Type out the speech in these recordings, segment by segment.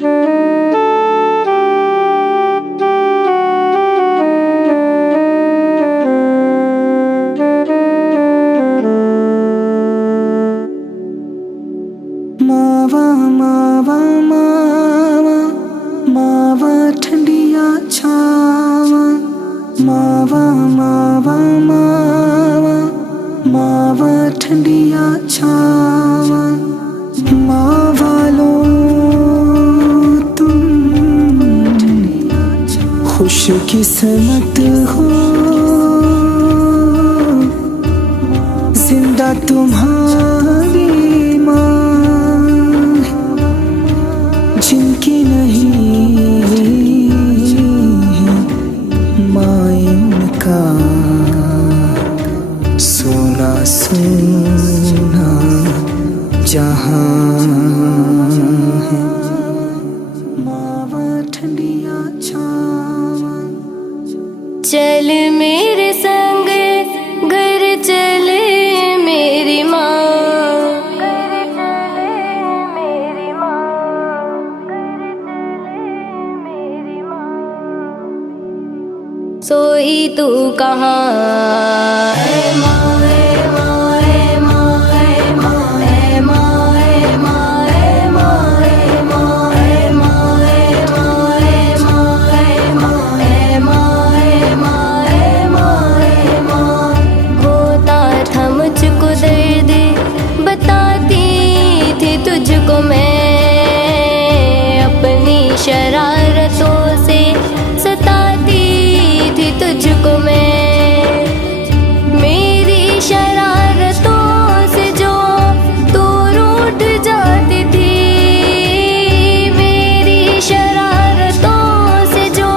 मावा मावा मावा मावा ठंडिया छावा, मावा मावा मावा मावा ठंडिया छावा। मावा लो तुम खुश किस्मत हो, जिंदा तुम्हारी जिनकी नहीं मायन का सोना सोना जहां है। मावा ठंडिया छावा, चल मेरे संग घर चले मेरी माँ, सोई तू कहाँ है माँ, है माँ, है माँ, है माँ, है माँ, है माँ, है माँ, है माँ, है माँ, है माँ, है माँ, है माँ, है माँ, है माँ, है माँ, है माँ। होता था मुझको दर्द बताती थी तुझको मैं, अपनी शरारतों से तुझको मैं, मेरी शरारतों से जो तू रूठ जाती थी, मेरी शरारतों से जो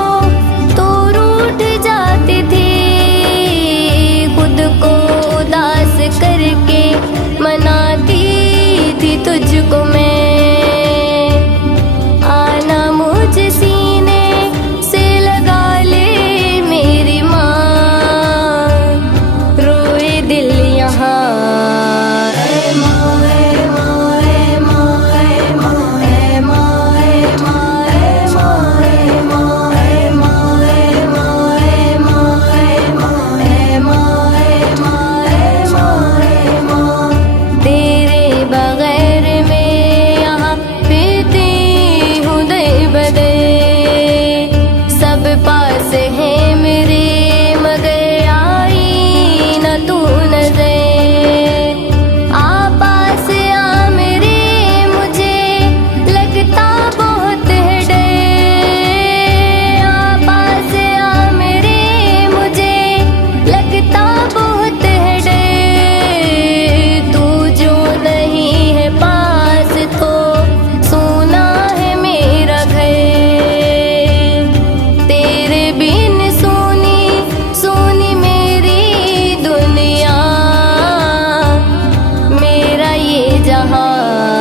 तू रूठ जाती थी, खुद को उदास करके मनाती थी तुझको मैं। आना मुझे सीने से लगा ले मेरी माँ, रोए दिल यहाँ। है माँ, है माँ, है माँ, है माँ, है माँ, है माँ, है माँ, है माँ, है माँ, है माँ, है माँ, है माँ, है माँ, है माँ, है माँ, है माँ। तेरे बगैर मैं यहाँ फिरती हूँ दर बदर, सब पास है मेरे मगर आई न तू नजर। आ पास आ मेरे, मुझे लगता बहुत है डर। आ पास आ मेरे, मुझे लगता बहुत है डर। तू जो नहीं है पास तो सोना है मेरा घर, तेरे बिन सोनी सोनी मेरी दुनिया, मेरा ये जहां।